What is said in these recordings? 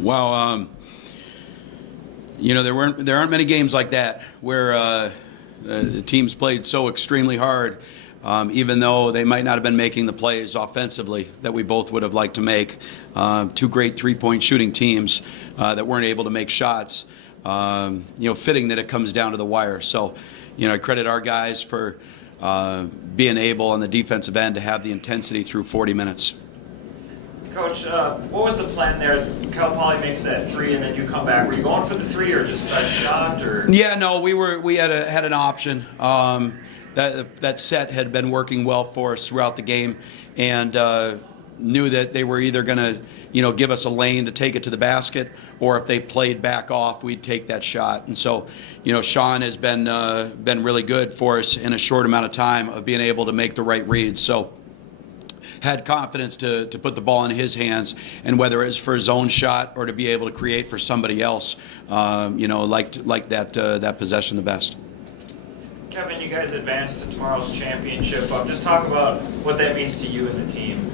Well, there aren't many games like that where the teams played so extremely hard, even though they might not have been making the plays offensively that we both would have liked to make. Two great three-point shooting teams that weren't able to make shots. Fitting that it comes down to the wire. So, I credit our guys for being able on the defensive end to have the intensity through 40 minutes. Coach, what was the plan there? Cal Poly makes that three, and then you come back. Were you going for the three, or just a shot, or? Yeah, no, we had an option. That set had been working well for us throughout the game, and knew that they were either going to, give us a lane to take it to the basket, or if they played back off, we'd take that shot. And so, Sean has been really good for us in a short amount of time of being able to make the right reads. So, had confidence to put the ball in his hands, and whether it's for his own shot or to be able to create for somebody else, liked that possession the best. Kevin, you guys advanced to tomorrow's championship. Just talk about what that means to you and the team.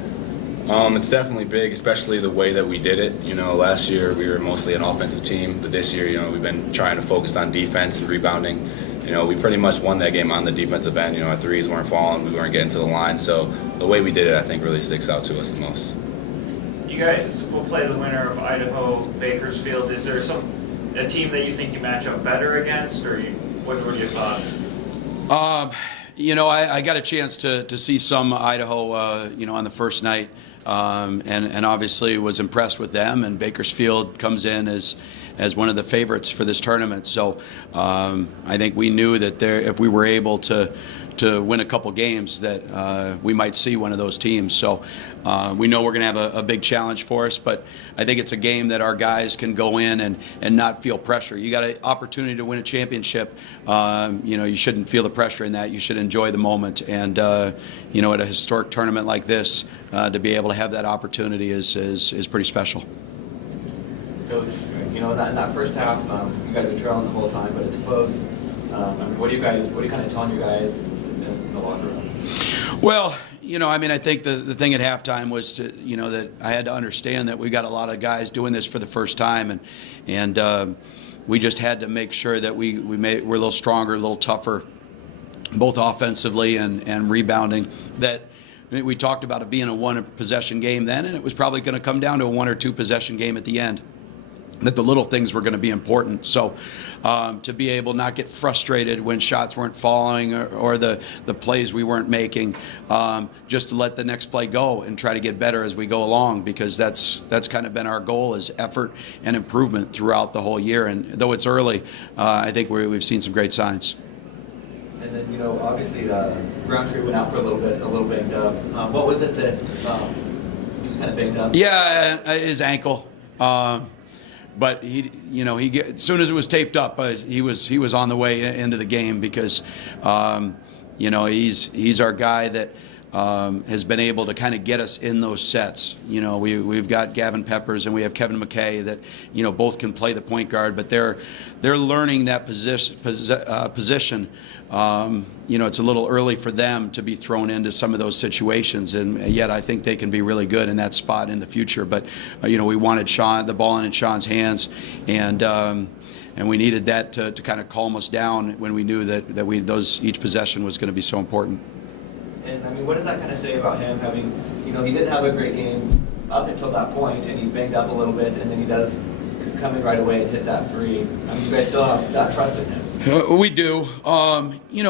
It's definitely big, especially the way that we did it. Last year we were mostly an offensive team, but this year, we've been trying to focus on defense and rebounding. We pretty much won that game on the defensive end. Our threes weren't falling, we weren't getting to the line. So the way we did it, I think, really sticks out to us the most. You guys will play the winner of Idaho Bakersfield. Is there a team that you think you match up better against, or what are your thoughts? I got a chance to see some Idaho, on the first night, and obviously was impressed with them. And Bakersfield comes in as one of the favorites for this tournament. So I think we knew that if we were able to win a couple games, that we might see one of those teams. So we know we're going to have a big challenge for us, but I think it's a game that our guys can go in and not feel pressure. You got an opportunity to win a championship. You shouldn't feel the pressure in that. You should enjoy the moment. And at a historic tournament like this, to be able to have that opportunity is pretty special. Coach, in that first half, you guys are trailing the whole time, but it's close. What are you kind of telling you guys in the locker room? Well, I think the thing at halftime was that I had to understand that we got a lot of guys doing this for the first time, and we just had to make sure that we're a little stronger, a little tougher, both offensively and rebounding. That we talked about it being a one-possession game then, and it was probably going to come down to a one or two possession game at the end. That the little things were going to be important. So to be able not get frustrated when shots weren't falling or the plays we weren't making, just to let the next play go and try to get better as we go along, because that's kind of been our goal, is effort and improvement throughout the whole year. And though it's early, I think we've seen some great signs. And then, obviously Roundtree went out for a little banged up. What was it that he was kind of banged up? Yeah, his ankle. But as soon as it was taped up, he was on the way into the game, because he's our guy that has been able to kind of get us in those sets. We've got Gavin Peppers and we have Kevin McKay that both can play the point guard, but they're learning that position. It's a little early for them to be thrown into some of those situations, and yet I think they can be really good in that spot in the future. But we wanted the ball in Sean's hands, and we needed that to kind of calm us down when we knew that each possession was going to be so important. And what does that kind of say about him having, he didn't have a great game up until that point, and he's banged up a little bit, and then he does come in right away and hit that three. You guys still have that trust in him? We do.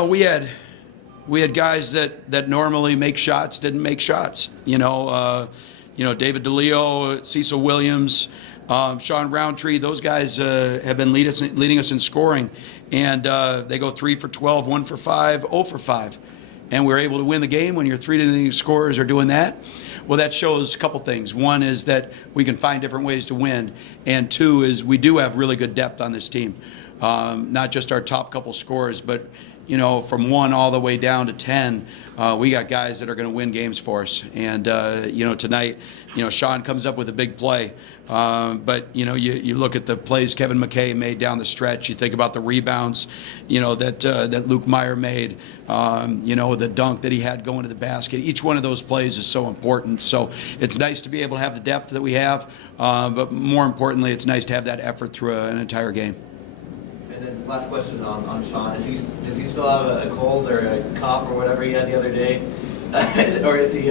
We had guys that normally make shots, didn't make shots. David DeLeo, Cecil Williams, Sean Roundtree, those guys have been leading us in scoring, and they go 3 for 12, 1 for 5, 0 for 5. And we're able to win the game when your three leading scorers are doing that. Well, that shows a couple things. One is that we can find different ways to win, and two is we do have really good depth on this team. Not just our top couple scorers, but from 1 all the way down to 10, we got guys that are going to win games for us. And, tonight, Sean comes up with a big play. But, you look at the plays Kevin McKay made down the stretch. You think about the rebounds, that Luke Meyer made, the dunk that he had going to the basket. Each one of those plays is so important. So it's nice to be able to have the depth that we have. But more importantly, it's nice to have that effort through an entire game. And then last question on Sean. Does he still have a cold or a cough or whatever he had the other day? Or is he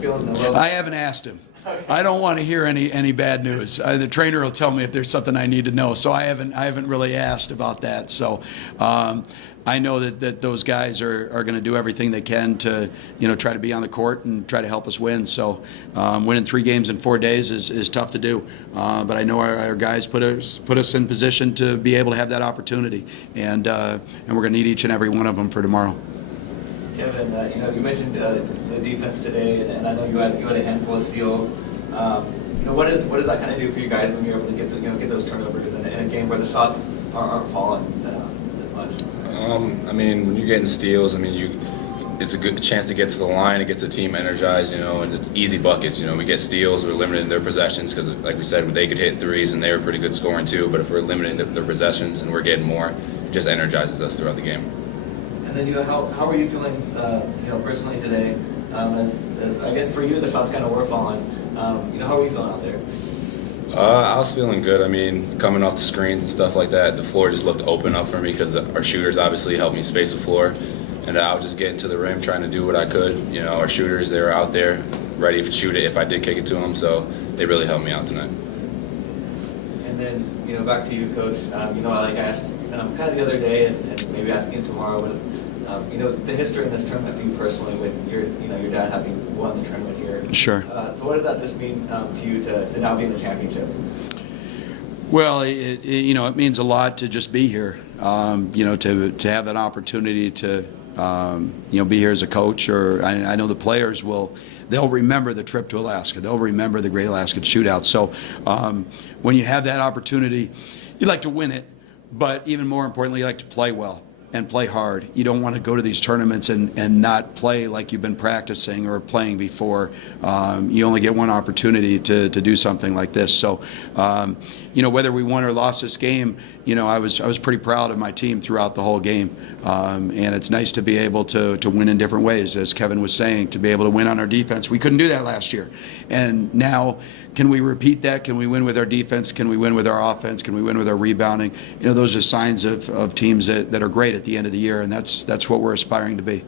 feeling a little... I haven't asked him. I don't want to hear any bad news. The trainer will tell me if there's something I need to know. So I haven't really asked about that. So I know that those guys are going to do everything they can to try to be on the court and try to help us win. So winning 3 games in 4 days is tough to do. But I know our guys put us in position to be able to have that opportunity, and we're going to need each and every one of them for tomorrow. Kevin, you mentioned the defense today, and I know you had a handful of steals. What does that kind of do for you guys when you're able to get those turnovers in a game where the shots aren't falling as much? When you're getting steals, it's a good chance to get to the line. It gets the team energized, and it's easy buckets. We get steals. We're limiting their possessions because, like we said, they could hit threes and they were pretty good scoring too. But if we're limiting their possessions and we're getting more, it just energizes us throughout the game. And then, how are you feeling, personally today? As I guess for you, the shots kind of were falling. How are you feeling out there? I was feeling good. Coming off the screens and stuff like that, the floor just looked open up for me because our shooters obviously helped me space the floor. And I was just getting to the rim, trying to do what I could. Our shooters, they were out there ready to shoot it if I did kick it to them. So they really helped me out tonight. And then, back to you, Coach. Like I asked kind of the other day, and maybe asking tomorrow, but the history in this tournament for you personally, with your dad having won the tournament here. Sure. So what does that just mean to you to now be in the championship? Well, it means a lot to just be here. To have that opportunity to be here as a coach, or I know the players they'll remember the trip to Alaska. They'll remember the Great Alaska Shootout. So when you have that opportunity, you like to win it, but even more importantly, you like to play well and play hard. You don't want to go to these tournaments and not play like you've been practicing or playing before. You only get one opportunity to do something like this. So, whether we won or lost this game, I was pretty proud of my team throughout the whole game. And it's nice to be able to win in different ways, as Kevin was saying, to be able to win on our defense. We couldn't do that last year. And now, can we repeat that? Can we win with our defense? Can we win with our offense? Can we win with our rebounding? Those are signs of teams that are great at the end of the year, and that's what we're aspiring to be.